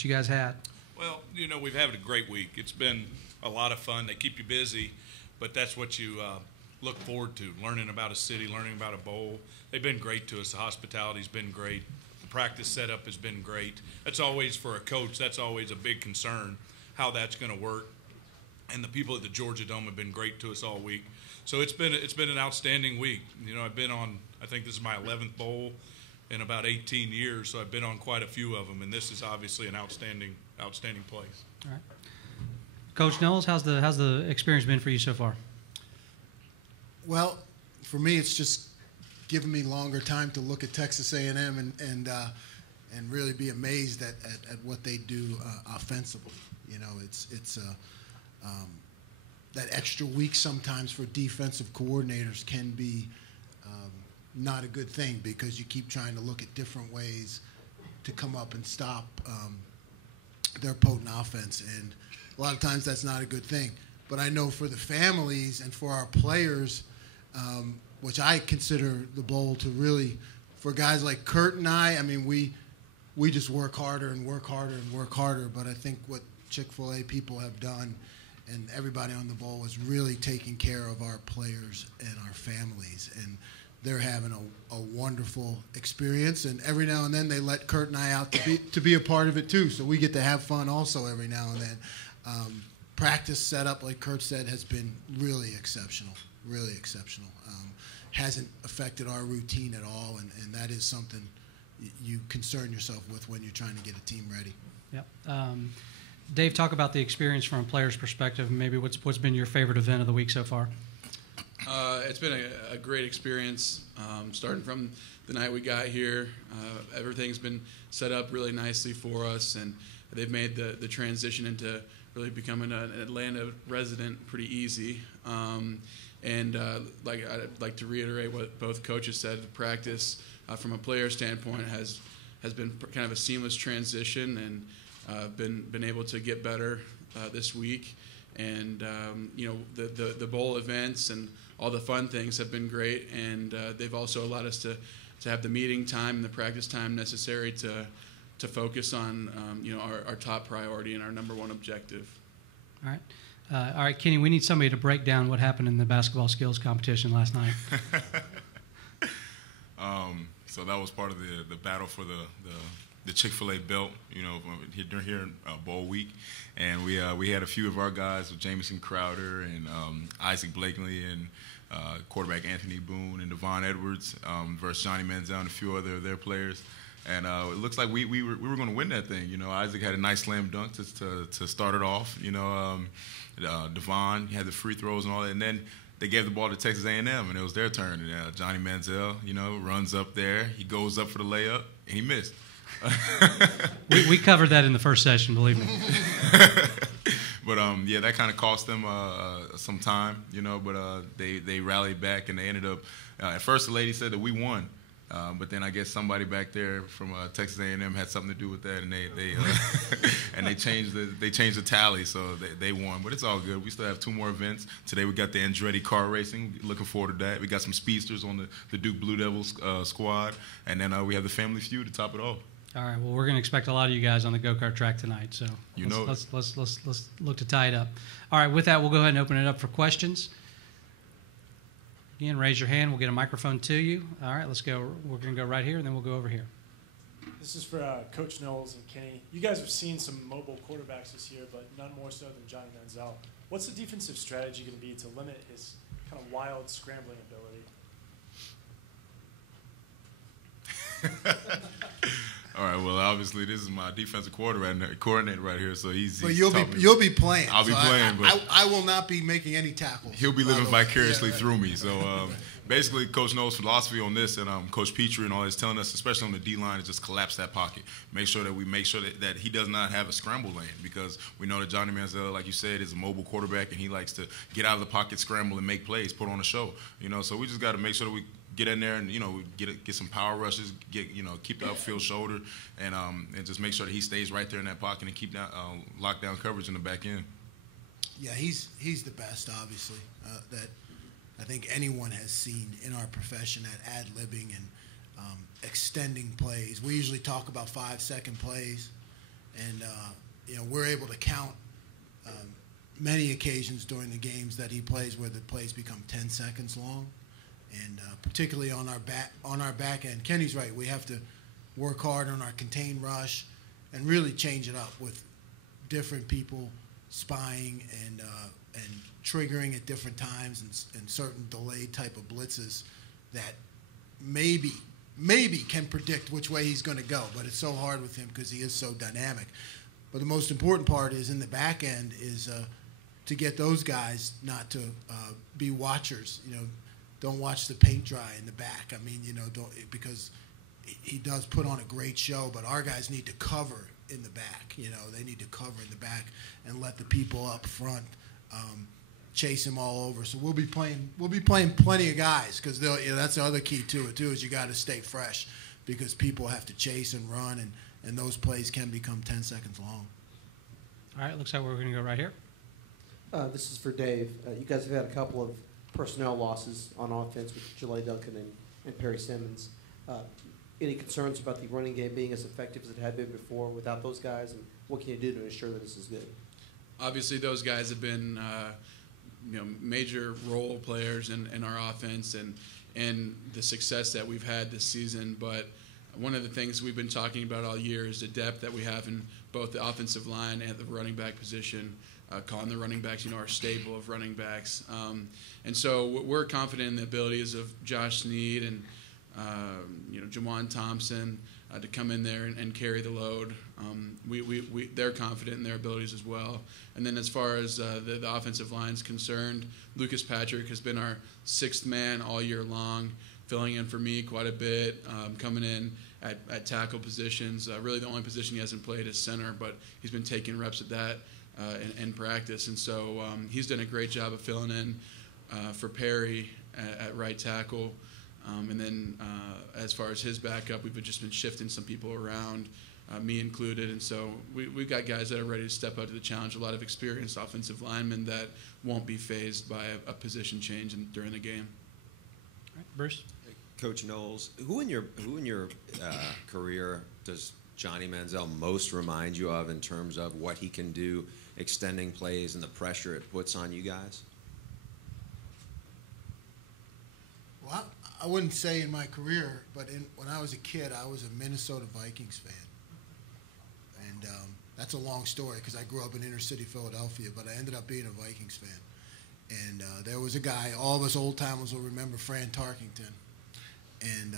that you guys had? Well, we've had a great week. It's been a lot of fun. They keep you busy, but that's what you look forward to, learning about a city, learning about a bowl. They've been great to us. The hospitality's been great. The practice setup has been great. That's always, for a coach, that's always a big concern, how that's going to work. And the people at the Georgia Dome have been great to us all week. So it's been an outstanding week. I've been on, I think this is my 11th bowl in about 18 years, so I've been on quite a few of them, and this is obviously an outstanding place. All right. Coach Knowles, how's the experience been for you so far? Well, for me, it's just given me longer time to look at Texas A&M and really be amazed at what they do offensively. It's that extra week sometimes for defensive coordinators can be not a good thing, because you keep trying to look at different ways to come up and stop their potent offense, and a lot of times that's not a good thing. But I know for the families and for our players, which I consider the bowl to really, for guys like Kurt and I mean, we just work harder and work harder and work harder. But I think what Chick-fil-A people have done, and everybody on the bowl, is really taking care of our players and our families. And they're having a wonderful experience. And every now and then they let Kurt and I out to be a part of it too. So we get to have fun also every now and then. Practice setup, like Kurt said, has been really exceptional, really exceptional. Hasn't affected our routine at all, and that is something you concern yourself with when you're trying to get a team ready. Yep. Dave, talk about the experience from a player's perspective. Maybe what's been your favorite event of the week so far? It's been a great experience, starting from the night we got here. Everything's been set up really nicely for us, and they've made the transition into really becoming an Atlanta resident pretty easy. I'd like to reiterate what both coaches said. The practice, from a player standpoint, has been kind of a seamless transition, and been able to get better this week. And the bowl events and all the fun things have been great, and they've also allowed us to have the meeting time and the practice time necessary to focus on our top priority and our number one objective. All right, Kenny, we need somebody to break down what happened in the basketball skills competition last night. So that was part of the battle for the Chick-fil-A belt, during bowl week, and we had a few of our guys with Jamison Crowder and Isaac Blakely and quarterback Anthony Boone and Devon Edwards versus Johnny Manziel and a few other of their players. And it looks like we were going to win that thing. Isaac had a nice slam dunk to start it off. Devon had the free throws and all that, and then they gave the ball to Texas A&M, and it was their turn. And Johnny Manziel, runs up there. He goes up for the layup, and he missed. we covered that in the first session, believe me. But that kind of cost them some time, But they rallied back, and they ended up. At first, the lady said that we won. But then I guess somebody back there from Texas A&M had something to do with that, and they changed the tally, so they won. But it's all good. We still have 2 more events today. We got the Andretti car racing. Looking forward to that. We got some speedsters on the Duke Blue Devils squad, and then we have the Family Feud to top it off. All right. Well, we're going to expect a lot of you guys on the go-kart track tonight, so let's look to tie it up. All right. With that, we'll go ahead and open it up for questions. Again, raise your hand. We'll get a microphone to you. All right, let's go. We're going to go right here, and then we'll go over here. This is for Coach Knowles and Kenny. You guys have seen some mobile quarterbacks this year, but none more so than Johnny Manziel. What's the defensive strategy going to be to limit his kind of wild scrambling ability? All right. Well, obviously, this is my defensive coordinator right here, so he's. But you'll be playing. I'll be playing, but I will not be making any tackles. He'll be living vicariously through me. So basically, Coach Knowles' philosophy on this, and Coach Petrie and all is telling us, especially on the D line, is just collapse that pocket. Make sure that he does not have a scramble lane, because we know that Johnny Manziel, like you said, is a mobile quarterback, and he likes to get out of the pocket, scramble, and make plays, put on a show. So we just got to make sure that we get in there and get some power rushes, keep the upfield shoulder, and just make sure that he stays right there in that pocket and keep lockdown coverage in the back end. Yeah, he's the best, obviously, that I think anyone has seen in our profession at ad-libbing and extending plays. We usually talk about 5-second plays, and we're able to count many occasions during the games that he plays where the plays become 10 seconds long, and particularly on our back end. Kenny's right. We have to work hard on our contain rush and really change it up with different people spying and triggering at different times and certain delayed type of blitzes that maybe can predict which way he's going to go, but it's so hard with him because he is so dynamic. But the most important part is in the back end is to get those guys not to be watchers. Don't watch the paint dry in the back. I mean, because he does put on a great show, but our guys need to cover in the back. They need to cover in the back and let the people up front chase him all over. So we'll be playing plenty of guys because that's the other key to it too, is you got to stay fresh because people have to chase and run, and those plays can become 10 seconds long. All right, looks like we're going to go right here. This is for Dave. You guys have had a couple of personnel losses on offense with Jalay Duncan and Perry Simmons. Any concerns about the running game being as effective as it had been before without those guys, and what can you do to ensure that this is good? Obviously, those guys have been major role players in our offense and the success that we've had this season. But one of the things we've been talking about all year is the depth that we have in both the offensive line and the running back position, calling the running backs, our stable of running backs. And so we're confident in the abilities of Josh Snead and Jawan Thompson to come in there and carry the load. They're confident in their abilities as well. And then as far as the offensive line is concerned, Lucas Patrick has been our sixth man all year long, filling in for me quite a bit, coming in at tackle positions. Really the only position he hasn't played is center, but he's been taking reps at that in practice. And so he's done a great job of filling in for Perry at right tackle. And then as far as his backup, we've just been shifting some people around, me included. And so we've got guys that are ready to step up to the challenge, a lot of experienced offensive linemen that won't be fazed by a position change during the game. All right, Bruce? Coach Knowles, who in your career does Johnny Manziel most remind you of in terms of what he can do, extending plays and the pressure it puts on you guys? Well, I wouldn't say in my career, but when I was a kid, I was a Minnesota Vikings fan. And that's a long story because I grew up in inner city Philadelphia, but I ended up being a Vikings fan. And there was a guy, all of us old-timers will remember Fran Tarkington. And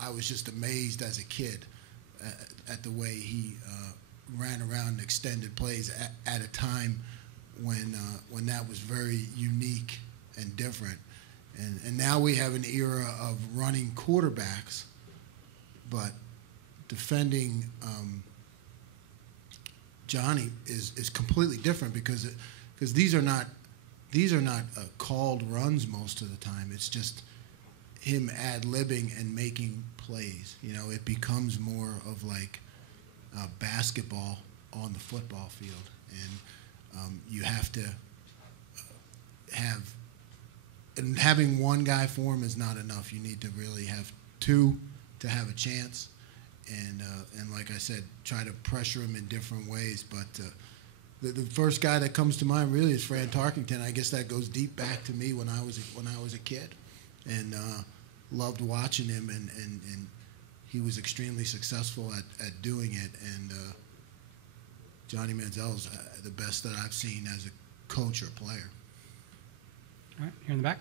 I was just amazed as a kid at the way he ran around and extended plays at a time when that was very unique and different. And now we have an era of running quarterbacks, but defending Johnny is completely different because these are not called runs most of the time. It's just him ad-libbing and making plays. It becomes more of like basketball on the football field, and you have to have. And having one guy for him is not enough. You need to really have two to have a chance, and like I said, try to pressure him in different ways. But the first guy that comes to mind really is Fran Tarkington. I guess that goes deep back to me when I was a kid, and loved watching him, and he was extremely successful at doing it. And Johnny Manziel is the best that I've seen as a coach or player. All right, here in the back.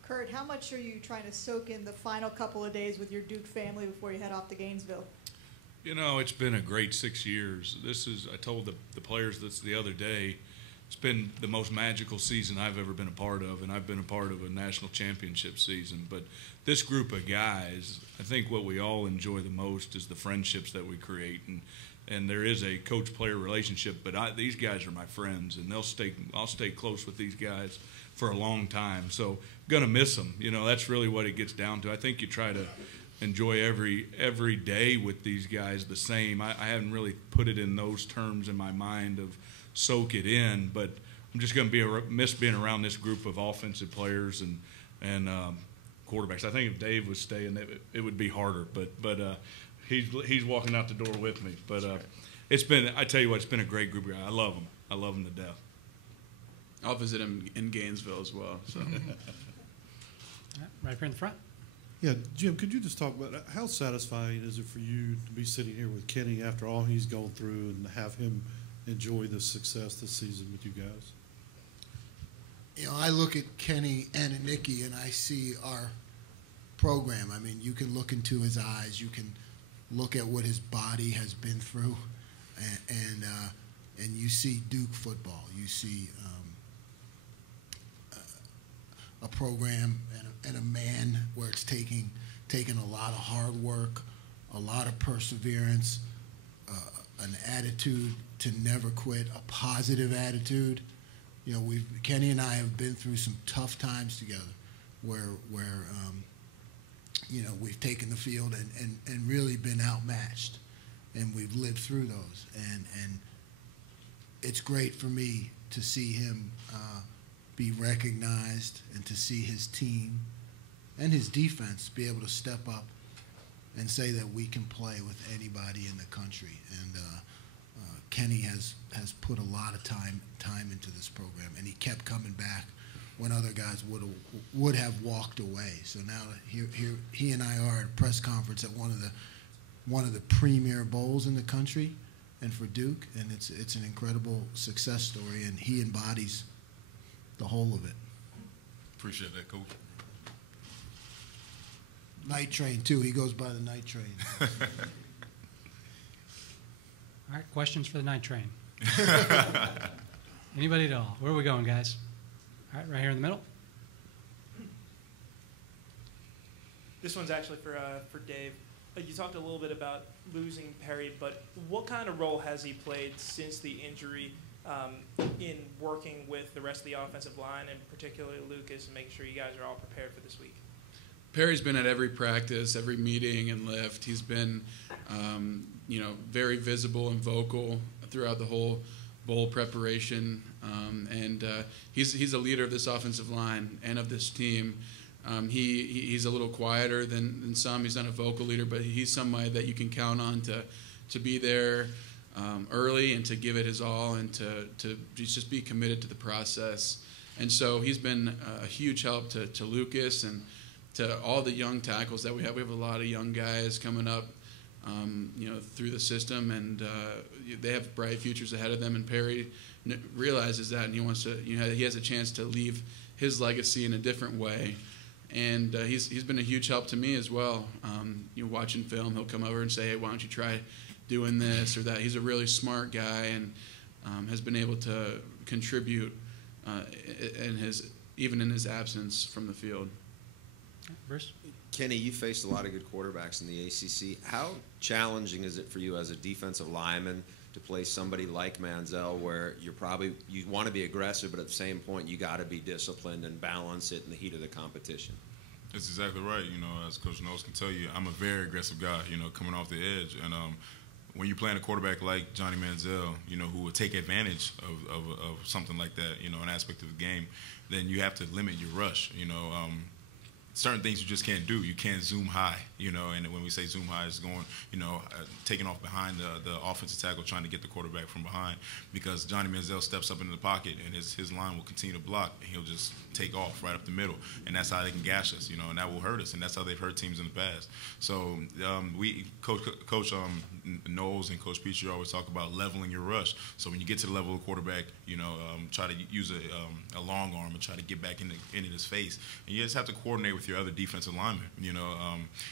Kurt, how much are you trying to soak in the final couple of days with your Duke family before you head off to Gainesville? It's been a great 6 years. I told the players this the other day, it's been the most magical season I've ever been a part of, and I've been a part of a national championship season. But this group of guys, I think what we all enjoy the most is the friendships that we create. And there is a coach-player relationship, but these guys are my friends, and I'll stay close with these guys for a long time. So I'm going to miss them. That's really what it gets down to. I think you try to enjoy every day with these guys the same. I haven't really put it in those terms in my mind of soak it in, but I'm just going to miss being around this group of offensive players and quarterbacks. I think if Dave was staying, it would be harder, but he's walking out the door with me. But I tell you what, it's been a great group of guys. I love them. I love them to death. I'll visit him in Gainesville as well. So. Right here in the front. Yeah, Jim, could you just talk about how satisfying is it for you to be sitting here with Kenny after all he's gone through and have him enjoy the success this season with you guys? You know, I look at Kenny and Anunike and I see our program. I mean, you can look into his eyes. You can look at what his body has been through, and you see Duke football. You see a program and a man where it's taking a lot of hard work, a lot of perseverance, an attitude to never quit, a positive attitude. You know, Kenny and I have been through some tough times together, where you know, we've taken the field and really been outmatched, and we've lived through those, and it's great for me to see him be recognized and to see his team and his defense be able to step up and say that we can play with anybody in the country. And Kenny has put a lot of time into this program, and he kept coming back when other guys would have walked away. So now here he and I are at a press conference at one of the premier bowls in the country, and for Duke, and it's an incredible success story, and he embodies the whole of it. Appreciate that, Coach. Night train too. He goes by the night train. All right, questions for the night train. Anybody at all? Where are we going, guys? All right, right here in the middle. This one's actually for Dave. You talked a little bit about losing Perry, but what kind of role has he played since the injury in working with the rest of the offensive line, and particularly Lucas, and making sure you guys are all prepared for this week? Perry's been at every practice, every meeting and lift. He's been, very visible and vocal throughout the whole bowl preparation, and he's a leader of this offensive line and of this team. He's a little quieter than some. He's not a vocal leader, but he's somebody that you can count on to be there early and to give it his all, and to just be committed to the process. And so he's been a huge help to Lucas and to all the young tackles that we have. We have a lot of young guys coming up, through the system, and they have bright futures ahead of them. And Perry realizes that, and he wants to, he has a chance to leave his legacy in a different way. And he's been a huge help to me as well. Watching film, he'll come over and say, "Hey, why don't you try doing this or that?" He's a really smart guy, and has been able to contribute even in his absence from the field. Bruce? Kenny, you faced a lot of good quarterbacks in the ACC. How challenging is it for you as a defensive lineman to play somebody like Manziel, where you want to be aggressive, but at the same point you got to be disciplined and balance it in the heat of the competition? That's exactly right. As Coach Knowles can tell you, I'm a very aggressive guy, coming off the edge. And when you're playing a quarterback like Johnny Manziel, who will take advantage of something like that, an aspect of the game, then you have to limit your rush. Certain things you just can't do. You can't zoom high, and when we say zoom high, it's going, taking off behind the offensive tackle, trying to get the quarterback from behind, because Johnny Manziel steps up into the pocket and his line will continue to block, and he'll just take off right up the middle, and that's how they can gash us, and that will hurt us, and that's how they've hurt teams in the past. So Coach Knowles and Coach Petrie always talk about leveling your rush. So when you get to the level of quarterback, try to use a long arm and try to get back into his face, and you just have to coordinate with your other defensive linemen.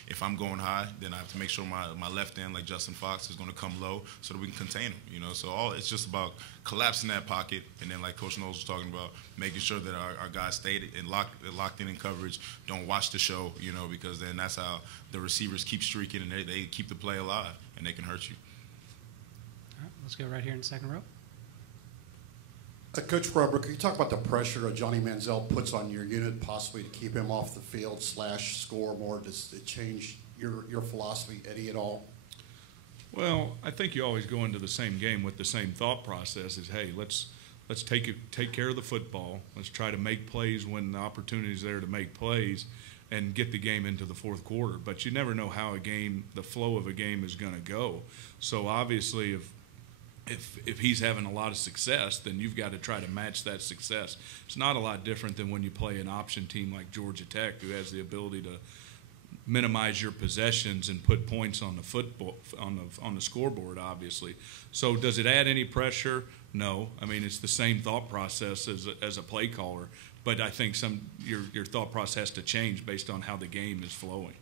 If I'm going high, then I have to make sure my left end, like Justin Fox, is going to come low so that we can contain him. So it's just about collapsing that pocket, and then like Coach Knowles was talking about, making sure that our guys stay locked in coverage, don't watch the show, because then that's how the receivers keep streaking and they keep the play alive, and they can hurt you. All right, let's go right here in the second row. Coach Frobrook, can you talk about the pressure Johnny Manziel puts on your unit, possibly to keep him off the field / score more? Does it change your philosophy, Eddie, at all? Well, I think you always go into the same game with the same thought process: is, hey, let's take care of the football. Let's try to make plays when the opportunity is there to make plays, and get the game into the fourth quarter. But you never know how the flow of a game is going to go. So obviously, if if he's having a lot of success, then you've got to try to match that success. It's not a lot different than when you play an option team like Georgia Tech, who has the ability to minimize your possessions and put points on the football on the scoreboard, obviously. So does it add any pressure? No. I mean, it's the same thought process as a play caller, but I think your thought process has to change based on how the game is flowing.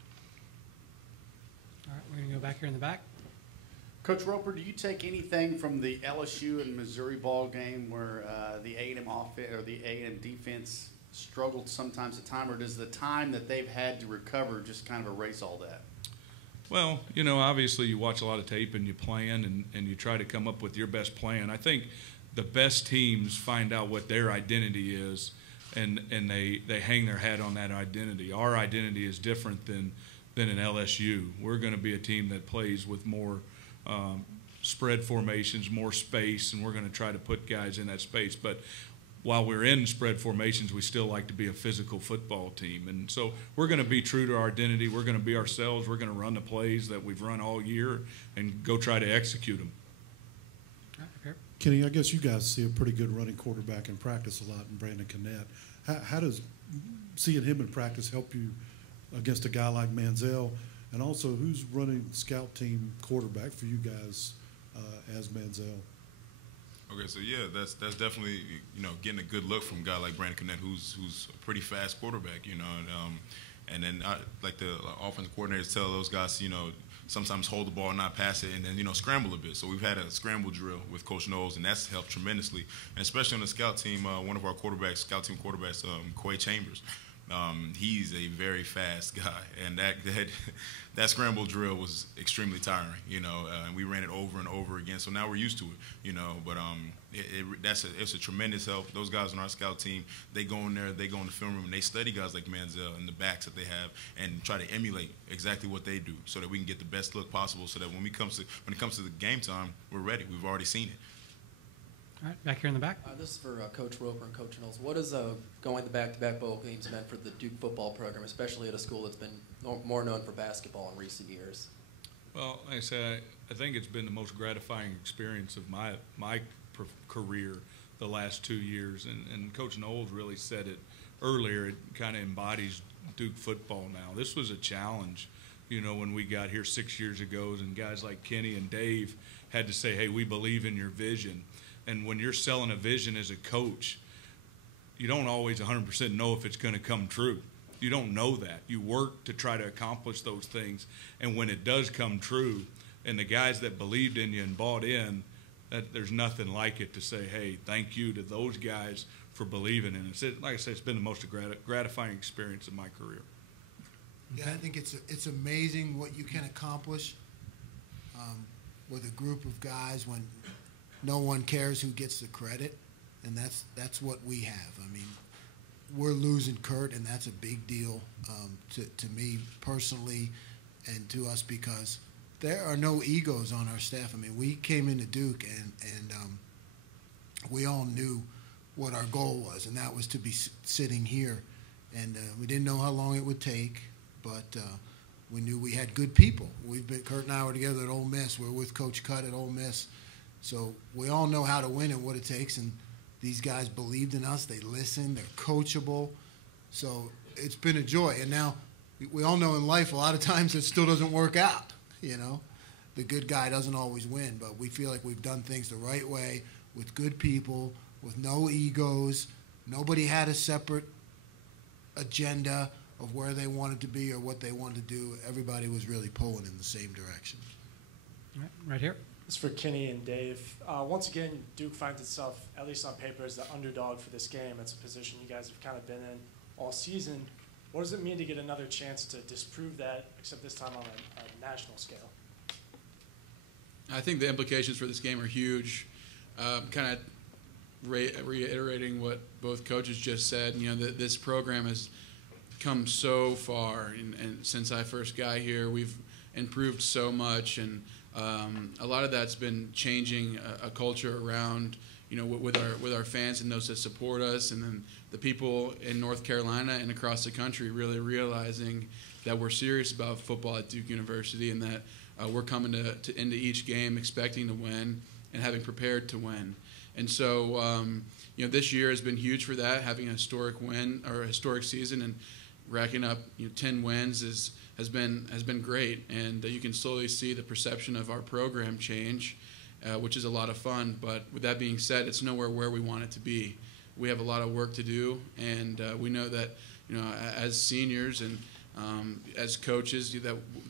All right, we're going to go back here in the back. Coach Roper, do you take anything from the LSU and Missouri ball game where the A&M offense or the A&M defense struggled sometimes at time, or does the time that they've had to recover just kind of erase all that? Well, obviously you watch a lot of tape and you plan and you try to come up with your best plan. I think the best teams find out what their identity is and they hang their hat on that identity. Our identity is different than an LSU. We're going to be a team that plays with more spread formations, more space, and we're going to try to put guys in that space. But while we're in spread formations, we still like to be a physical football team. And so we're going to be true to our identity. We're going to be ourselves. We're going to run the plays that we've run all year and go try to execute them. Okay. Kenny, I guess you guys see a pretty good running quarterback in practice a lot in Brandon Cannett. How does seeing him in practice help you against a guy like Manziel? And also, who's running scout team quarterback for you guys as Manziel? Okay, so yeah, that's definitely getting a good look from a guy like Brandon Cannett, who's a pretty fast quarterback, and then like the offensive coordinators tell those guys, sometimes hold the ball and not pass it, and then scramble a bit. So we've had a scramble drill with Coach Knowles, and that's helped tremendously, and especially on the scout team. One of our scout team quarterbacks, Quay Chambers. He's a very fast guy, and that scramble drill was extremely tiring, and we ran it over and over again. So now we're used to it, but it's a tremendous help. Those guys on our scout team, they go in there, they go in the film room, and they study guys like Manziel and the backs that they have, and try to emulate exactly what they do, so that we can get the best look possible. So that when it comes to the game time, we're ready. We've already seen it. All right, back here in the back. This is for Coach Roper and Coach Knowles. What has going to back-to-back bowl games meant for the Duke football program, especially at a school that's been more known for basketball in recent years? Well, like I said, I think it's been the most gratifying experience of my career the last 2 years, and Coach Knowles really said it earlier. It kind of embodies Duke football now. This was a challenge, when we got here 6 years ago, and guys like Kenny and Dave had to say, hey, we believe in your vision. And when you're selling a vision as a coach, you don't always 100% know if it's going to come true. You don't know that. You work to try to accomplish those things. And when it does come true, and the guys that believed in you and bought in, there's nothing like it to say, hey, thank you to those guys for believing in us. Like I said, it's been the most gratifying experience of my career. Yeah, I think it's amazing what you can accomplish with a group of guys when no one cares who gets the credit, and that's what we have. I mean, we're losing Kurt, and that's a big deal to me personally and to us, because there are no egos on our staff. I mean, we came into Duke, and we all knew what our goal was, and that was to be sitting here. And we didn't know how long it would take, but we knew we had good people. Kurt and I were together at Ole Miss. We're with Coach Cutt at Ole Miss. So we all know how to win and what it takes, and these guys believed in us. They listened. They're coachable. So it's been a joy. And now we all know in life a lot of times it still doesn't work out, The good guy doesn't always win, but we feel like we've done things the right way with good people, with no egos. Nobody had a separate agenda of where they wanted to be or what they wanted to do. Everybody was really pulling in the same direction. All right, right here. This is for Kenny and Dave. Once again, Duke finds itself, at least on paper, as the underdog for this game. It's a position you guys have kind of been in all season. What does it mean to get another chance to disprove that, except this time on a national scale? I think the implications for this game are huge. Kind of reiterating what both coaches just said, this program has come so far, and since I first got here, we've improved so much, and a lot of that's been changing a culture around, with our fans and those that support us, and then the people in North Carolina and across the country really realizing that we're serious about football at Duke University, and that we're coming into each game expecting to win, and having prepared to win. And so, this year has been huge for that, having a historic win or a historic season and racking up 10 wins has been great. And you can slowly see the perception of our program change, which is a lot of fun. But with that being said, it's nowhere where we want it to be. We have a lot of work to do, and we know that as seniors and as coaches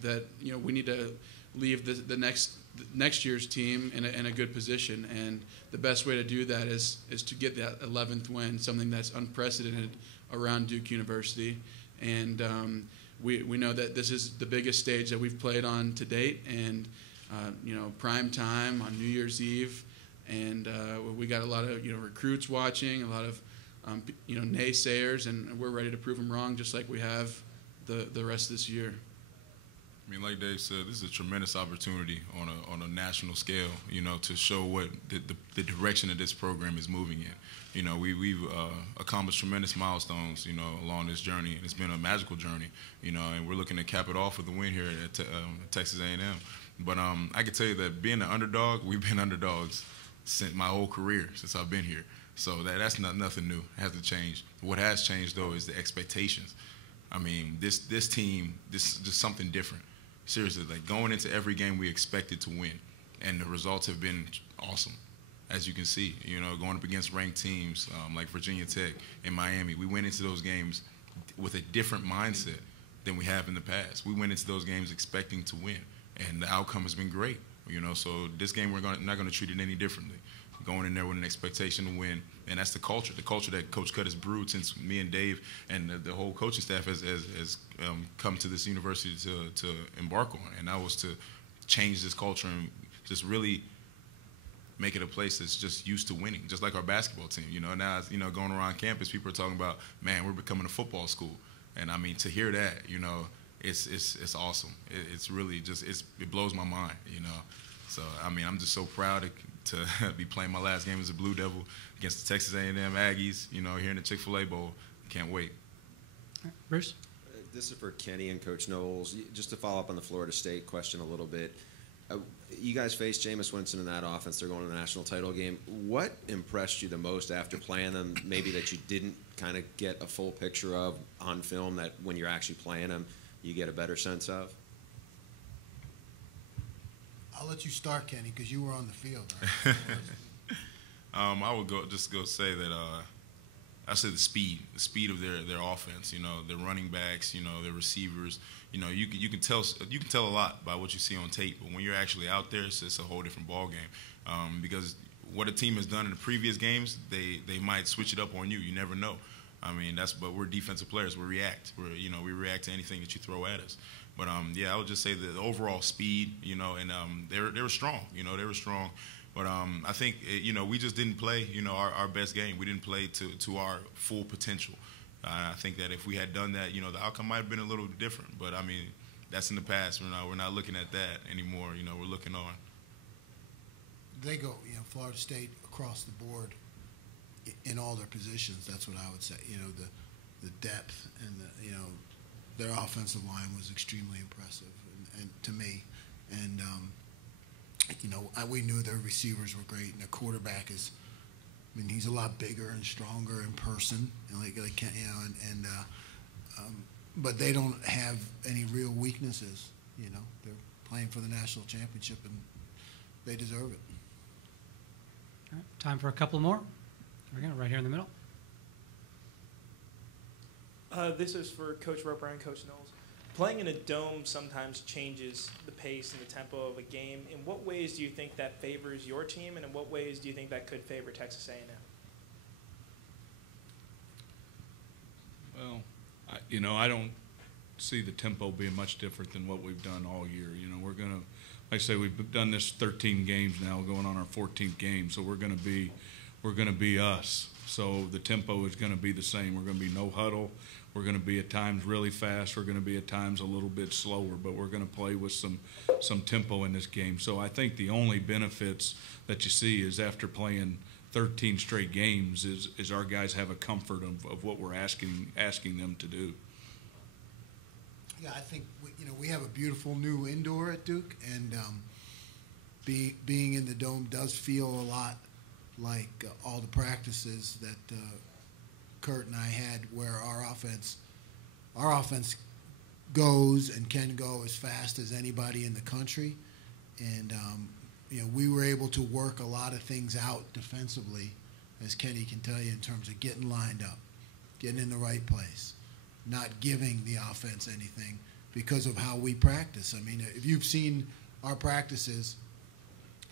that we need to leave the next year's team in a good position, and the best way to do that is to get that 11th win, something that's unprecedented around Duke University. And we know that this is the biggest stage that we've played on to date, and prime time on New Year's Eve, and we got a lot of recruits watching, a lot of naysayers, and we're ready to prove them wrong, just like we have the rest of this year. I mean, like Dave said, this is a tremendous opportunity on a national scale, to show what the direction that this program is moving in. We've accomplished tremendous milestones, along this journey. It's been a magical journey, and we're looking to cap it off with a win here at Texas A&M. But I can tell you that being an underdog, we've been underdogs since my whole career, since I've been here. So that's nothing new. It hasn't changed. What has changed, though, is the expectations. I mean, this team, this is just something different. Seriously, like going into every game, we expected to win, and the results have been awesome, as you can see. Going up against ranked teams like Virginia Tech and Miami, we went into those games with a different mindset than we have in the past. We went into those games expecting to win, and the outcome has been great. So this game we're not going to treat it any differently. Going in there with an expectation to win, and that's the culture that Coach Cutt has brewed since me and Dave and the whole coaching staff has come to this university to embark on, and that was to change this culture and just really make it a place that's just used to winning, just like our basketball team. Now going around campus, people are talking about, man, we're becoming a football school, and I mean to hear that, it's awesome. It's really just it blows my mind, So I mean, I'm just so proud to be playing my last game as a Blue Devil against the Texas A&M Aggies, here in the Chick-fil-A Bowl. Can't wait. Bruce? This is for Kenny and Coach Knowles. Just to follow up on the Florida State question a little bit. You guys faced Jameis Winston in that offense. They're going to the national title game. What impressed you the most after playing them, maybe that you didn't kind of get a full picture of on film, that when you're actually playing them, you get a better sense of? I'll let you start, Kenny, because you were on the field. Right? I would go say that I say the speed of their offense. Their running backs, their receivers. You can tell a lot by what you see on tape, but when you're actually out there, it's a whole different ball game. Because what a team has done in the previous games, they might switch it up on you. You never know. I mean, but we're defensive players. We react. We react to anything that you throw at us. But I would just say the overall speed, and they were strong. They were strong. But I think we just didn't play our best game. We didn't play to our full potential. I think that if we had done that, the outcome might have been a little different. But I mean, that's in the past. We're not looking at that anymore. We're looking on. They go, Florida State across the board in all their positions. That's what I would say. The depth and their offensive line was extremely impressive, and to me, and we knew their receivers were great, and their quarterback is. I mean, he's a lot bigger and stronger in person, and but they don't have any real weaknesses. They're playing for the national championship, and they deserve it. All right, time for a couple more. We're going right here in the middle. This is for Coach Roper and Coach Knowles. Playing in a dome sometimes changes the pace and the tempo of a game. In what ways do you think that favors your team, and in what ways do you think that could favor Texas A&M? Well, I don't see the tempo being much different than what we've done all year. We're going to, like I say, we've done this 13 games now, going on our 14th game, so we're going to be us. So the tempo is going to be the same. We're going to be no huddle. We're going to be at times really fast. We're going to be at times a little bit slower, but we're going to play with some tempo in this game. So I think the only benefits that you see is after playing 13 straight games is our guys have a comfort of what we're asking them to do. Yeah, I think we have a beautiful new indoor at Duke, and being in the Dome does feel a lot like all the practices that Kurt and I had, where our offense goes and can go as fast as anybody in the country, and we were able to work a lot of things out defensively, as Kenny can tell you, in terms of getting lined up, getting in the right place, not giving the offense anything because of how we practice. I mean, if you've seen our practices,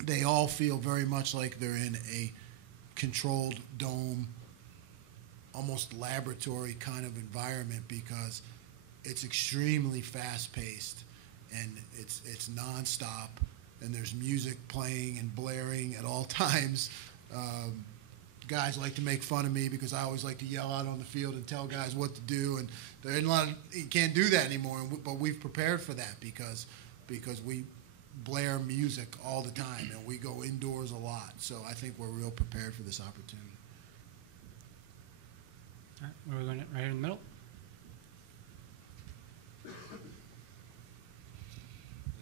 they all feel very much like they're in a controlled dome, almost laboratory kind of environment, because it's extremely fast-paced and it's nonstop, and there's music playing and blaring at all times. Guys like to make fun of me because I always like to yell out on the field and tell guys what to do, and you can't do that anymore. But we've prepared for that because we blare music all the time and we go indoors a lot. So I think we're real prepared for this opportunity. All right, where are we going? Right here in the middle.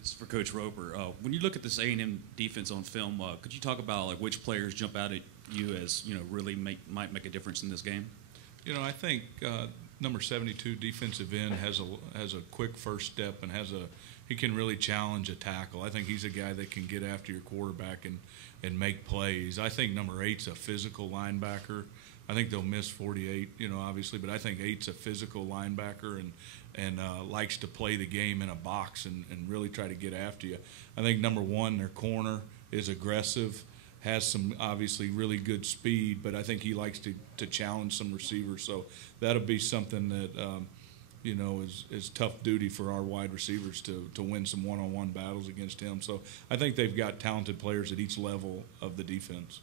This is for Coach Roper. When you look at this A&M defense on film, could you talk about like which players jump out at you as really might make a difference in this game? I think number 72 defensive end has a quick first step and he can really challenge a tackle. I think he's a guy that can get after your quarterback and make plays. I think number 8's a physical linebacker. I think they'll miss 48, obviously, but I think 8's a physical linebacker and likes to play the game in a box and really try to get after you. I think number 1, their corner, is aggressive, has some obviously really good speed, but I think he likes to challenge some receivers. So that'll be something that is tough duty for our wide receivers to win some one-on-one battles against him. So I think they've got talented players at each level of the defense.